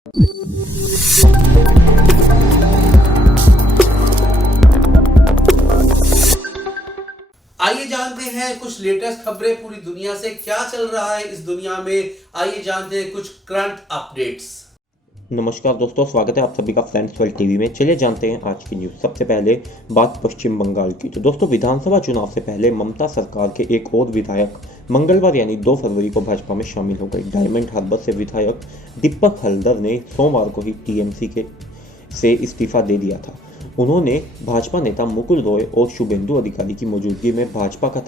आइए जानते हैं कुछ लेटेस्ट खबरें पूरी दुनिया से। क्या चल रहा है इस दुनिया में, आइए जानते हैं कुछ करंट अपडेट्स। नमस्कार दोस्तों, स्वागत है आप सभी का फ्रेंड्स वर्ल्ड टीवी में। चलिए जानते हैं आज की न्यूज़। सबसे पहले बात पश्चिम बंगाल की। तो दोस्तों, विधानसभा चुनाव से पहले ममता सरकार के एक और विधायक मंगलवार यानी 2 फरवरी को भाजपा में शामिल हो गए। डायमंड हार्बर से विधायक दीपक हल्दर ने सोमवार को ही टीएमसी से इस्तीफा दे दिया था। उन्होंने भाजपा नेता मुकुल रॉय और शुभेंदु अधिकारी की मौजूदगी में भाजपा का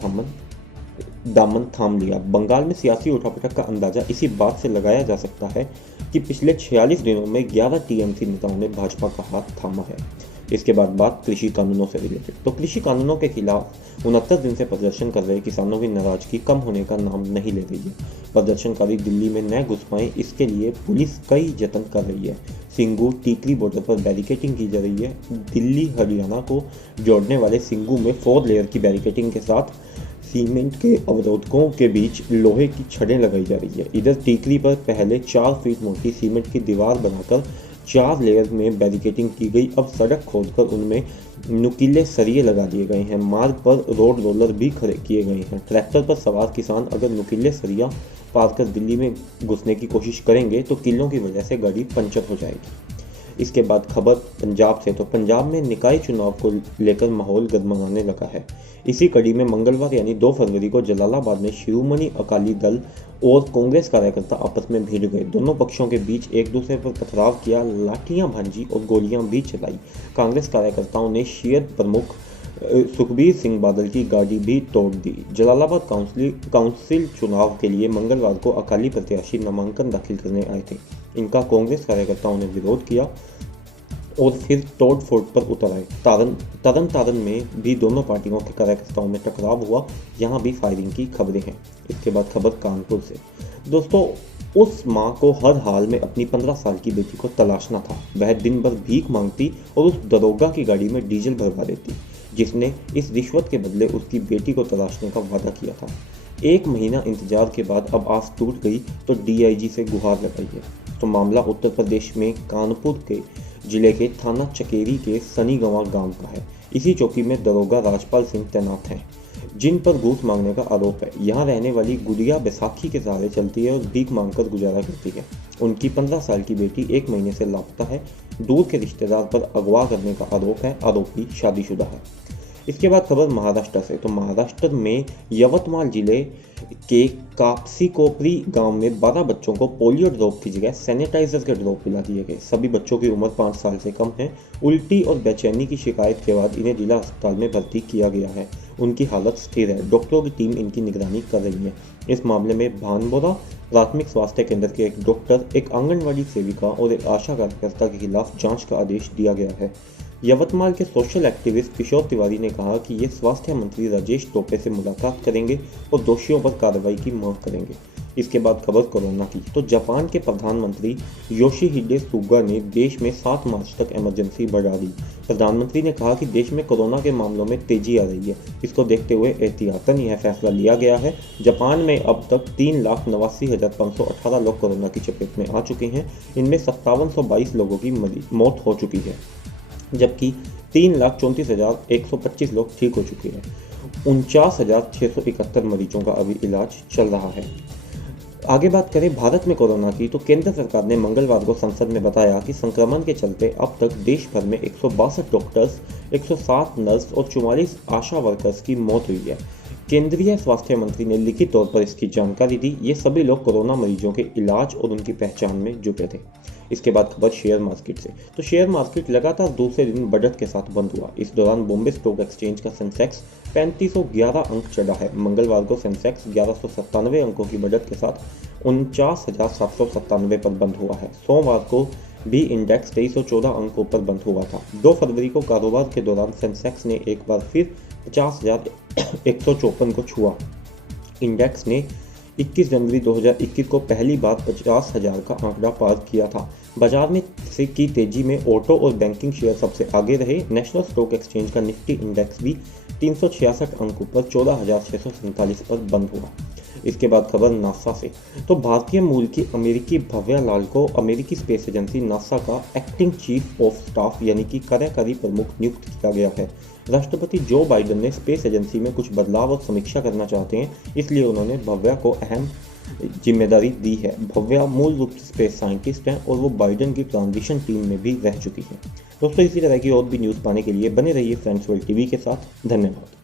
दामन थाम लिया। बंगाल में सियासी उठापटक का अंदाजा इसी बात से लगाया जा सकता है कि पिछले 46 दिनों में 11 टीएमसी नेताओं ने भाजपा का हाथ थामा है। इसके बाद बात कृषि कानूनों से रिलेटेड। तो कृषि कानूनों के खिलाफ 69 दिन से प्रदर्शन कर रहे किसानों की नाराजगी कम होने का नाम नहीं ले रही है। प्रदर्शनकारी दिल्ली में न घुस पाए, इसके लिए पुलिस कई जतन कर रही है। सिंगू टीकरी बॉर्डर पर बैरिकेटिंग की जा रही है। दिल्ली हरियाणा को जोड़ने वाले सिंगू में 4 लेयर की बैरिकेटिंग के साथ सीमेंट के अवरोधकों के बीच लोहे की छड़ें लगाई जा रही है। इधर टीकरी पर पहले 4 फीट मोटी सीमेंट की दीवार बनाकर 4 लेयर में बैरिकेटिंग की गई। अब सड़क खोदकर उनमें नुकीले सरिये लगा दिए गए हैं। मार्ग पर रोड रोलर भी खड़े किए गए हैं। ट्रैक्टर पर सवार किसान अगर नुकीले सरिया पार कर दिल्ली में घुसने की कोशिश करेंगे तो किलों की वजह से गाड़ी पंचर हो जाएगी। इसके बाद खबर पंजाब से। तो पंजाब में निकाय चुनाव को लेकर माहौल गरमाने लगा है। इसी कड़ी में मंगलवार यानी 2 फरवरी को जलालाबाद में शिरोमणि अकाली दल और कांग्रेस कार्यकर्ता आपस में भिड़ गए। दोनों पक्षों के बीच एक दूसरे पर पथराव किया, लाठियां भांजी और गोलियां भी चलाई। कांग्रेस कार्यकर्ताओं ने शियत प्रमुख सुखबीर सिंह बादल की गाड़ी भी तोड़ दी। जलालाबाद काउंसिल चुनाव के लिए मंगलवार को अकाली प्रत्याशी नामांकन दाखिल करने आए थे। इनका कांग्रेस कार्यकर्ताओं ने विरोध किया और फिर तोड़फोड़ पर उतर आए। तरन तारण में भी दोनों पार्टियों के कार्यकर्ताओं में टकराव हुआ। यहाँ भी फायरिंग की खबरें हैं। इसके बाद खबर कानपुर से। दोस्तों, उस माँ को हर हाल में अपनी 15 साल की बेटी को तलाशना था। वह दिन भर भीख मांगती और उस दरोगा की गाड़ी में डीजल भरवा देती जिसने इस रिश्वत के बदले उसकी बेटी को तलाशने का वादा किया था। 1 महीना इंतजार के बाद अब आस टूट गई तो डीआईजी से गुहार लगाई है। तो मामला उत्तर प्रदेश में कानपुर के जिले के थाना चकेरी के सनीगंवा गांव का है। इसी चौकी में दरोगा राजपाल सिंह तैनात हैं, जिन पर घूस मांगने का आरोप है। यहाँ रहने वाली गुड़िया बैसाखी के सहारे चलती है और भीख मांगकर गुजारा करती है। उनकी 15 साल की बेटी 1 महीने से लापता है। दूर के रिश्तेदार पर अगवा करने का आरोप है। आरोपी शादीशुदा है। इसके बाद खबर महाराष्ट्र से। तो महाराष्ट्र में यवतमाल जिले के कापसीकोपरी गांव में 12 बच्चों को पोलियो ड्रॉप की जगह सैनिटाइजर के ड्रॉप पिला दिए गए। सभी बच्चों की उम्र 5 साल से कम है। उल्टी और बेचैनी की शिकायत के बाद इन्हें जिला अस्पताल में भर्ती किया गया है। उनकी हालत स्थिर है। डॉक्टरों की टीम इनकी निगरानी कर रही है। इस मामले में भानबोरा प्राथमिक स्वास्थ्य केंद्र के एक डॉक्टर, एक आंगनवाड़ी सेविका और एक आशा कार्यकर्ता के खिलाफ जांच का आदेश दिया गया है। यवतमाल के सोशल एक्टिविस्ट किशोर तिवारी ने कहा कि ये स्वास्थ्य मंत्री राजेश टोपे से मुलाकात करेंगे और दोषियों पर कार्रवाई की मांग करेंगे। इसके बाद खबर कोरोना की। तो जापान के प्रधानमंत्री योशिहिडे सुगा ने देश में 7 मार्च तक इमरजेंसी बढ़ा दी। प्रधानमंत्री ने कहा कि देश में कोरोना के मामलों में तेजी आ रही है। इसको देखते हुए एहतियातन यह फैसला लिया गया है। जापान में अब तक 3,89,518 लोग कोरोना की चपेट में आ चुके हैं। इनमें 5722 लोगों की मौत हो चुकी है, जबकि 3,34,125 लोग ठीक हो चुके हैं। 49,671 मरीजों का अभी इलाज चल रहा है। आगे बात करें भारत में कोरोना की। तो केंद्र सरकार ने मंगलवार को संसद में बताया कि संक्रमण के चलते अब तक देश भर में 162 डॉक्टर्स, 107 नर्स और 44 आशा वर्कर्स की मौत हुई है। केंद्रीय स्वास्थ्य मंत्री ने लिखित तौर पर इसकी जानकारी दी। ये सभी लोग कोरोना मरीजों के इलाज और उनकी पहचान में जुटे थे। इसके बाद खबर शेयर मार्केट से। तो शेयर मार्केट लगातार दूसरे दिन बढ़त के साथ बंद हुआ। इस दौरान बॉम्बे स्टॉक एक्सचेंज का सेंसेक्स 3511 अंक चढ़ा है। मंगलवार को सेंसेक्स 1197 अंकों की बढ़त के साथ 49,797 पर बंद हुआ है। सोमवार को भी इंडेक्स 2314 अंकों पर बंद हुआ था। 2 फरवरी को कारोबार के दौरान सेंसेक्स ने एक बार फिर 50,154 को छुआ। इंडेक्स ने 21 जनवरी 2021 को पहली बार 50,000 का आंकड़ा पार किया था। बाजार में की तेजी में ऑटो और बैंकिंग शेयर सबसे आगे रहे। नेशनल स्टॉक एक्सचेंज का निफ्टी इंडेक्स भी 366 अंकों पर 14,647 पर बंद हुआ। इसके बाद खबर नासा से। तो भारतीय मूल की अमेरिकी भव्या लाल को अमेरिकी स्पेस एजेंसी नासा का एक्टिंग चीफ ऑफ स्टाफ यानी कि कार्यकारी प्रमुख नियुक्त किया गया है। राष्ट्रपति जो बाइडेन ने स्पेस एजेंसी में कुछ बदलाव और समीक्षा करना चाहते हैं, इसलिए उन्होंने भव्या को अहम जिम्मेदारी दी है। भव्या मूल रूप से स्पेस साइंटिस्ट हैं और वो बाइडेन की ट्रांजिशन टीम में भी रह चुकी हैं। दोस्तों, इसी तरह की और भी न्यूज़ पाने के लिए बने रहिए फ्रेंड्स वर्ल्ड टीवी के साथ। धन्यवाद।